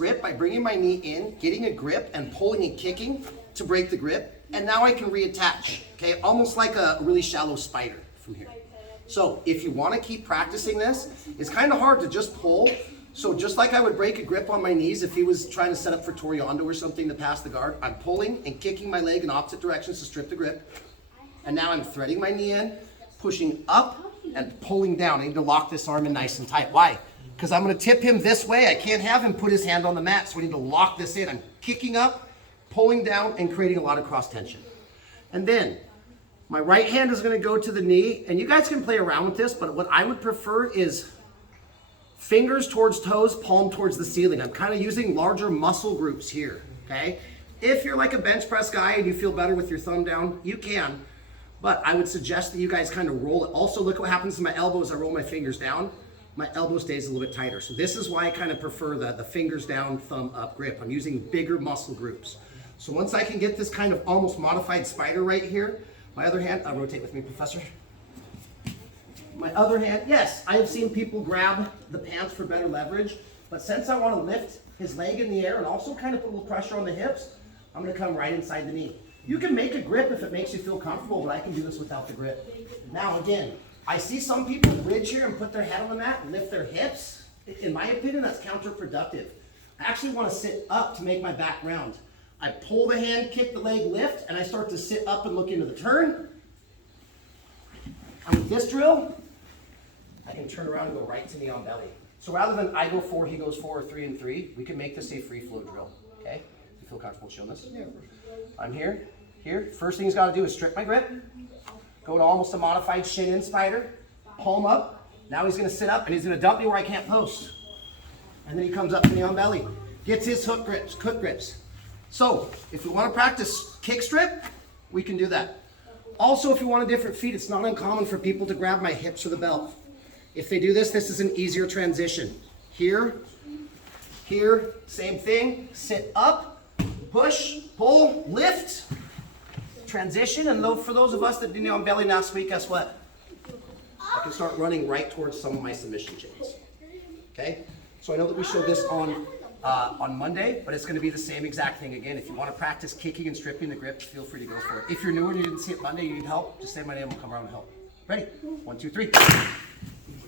grip by bringing my knee in, getting a grip, and pulling and kicking to break the grip. And now I can reattach, okay? Almost like a really shallow spider from here. So if you want to keep practicing this, it's kind of hard to just pull. So just like I would break a grip on my knees if he was trying to set up for Toriando or something to pass the guard, I'm pulling and kicking my leg in opposite directions to strip the grip. And now I'm threading my knee in, pushing up and pulling down. I need to lock this arm in nice and tight. Why? Because I'm going to tip him this way. I can't have him put his hand on the mat, so I need to lock this in. I'm kicking up, pulling down, and creating a lot of cross tension. And then my right hand is going to go to the knee, and you guys can play around with this, but what I would prefer is fingers towards toes, palm towards the ceiling. I'm kind of using larger muscle groups here, okay? If you're like a bench press guy and you feel better with your thumb down, you can, but I would suggest that you guys kind of roll it. Also, look what happens to my elbow as I roll my fingers down. My elbow stays a little bit tighter. So this is why I kind of prefer the fingers down, thumb up grip. I'm using bigger muscle groups. So once I can get this kind of almost modified spider right here, my other hand, rotate with me, Professor. My other hand, yes, I have seen people grab the pants for better leverage, but since I want to lift his leg in the air and also kind of put a little pressure on the hips, I'm going to come right inside the knee. You can make a grip if it makes you feel comfortable, but I can do this without the grip. Now again, I see some people bridge here and put their head on the mat and lift their hips. In my opinion, that's counterproductive. I actually want to sit up to make my back round. I pull the hand, kick the leg, lift, and I start to sit up and look into the turn. And with this drill, I can turn around and go right to knee on belly. So rather than I go 4, he goes 4, or 3 and 3, we can make this a free flow drill, okay? You feel comfortable showing this? I'm here, here. First thing he's got to do is strip my grip. Go to almost a modified shin in spider, palm up. Now he's going to sit up and he's going to dump me where I can't post. And then he comes up to me on belly. Gets his hook grips. So if we want to practice kick strip, we can do that. Also, if you want a different feet, it's not uncommon for people to grab my hips or the belt. If they do this, this is an easier transition. Here, here, same thing. Sit up, push, pull, lift. Transition, and for those of us that did knee on belly last week, guess what? I can start running right towards some of my submission chains. Okay? So I know that we showed this on Monday, but it's going to be the same exact thing again. If you want to practice kicking and stripping the grip, feel free to go for it. If you're new and you didn't see it Monday, you need help, just say my name, we'll come around and help. Ready? 1, 2, 3.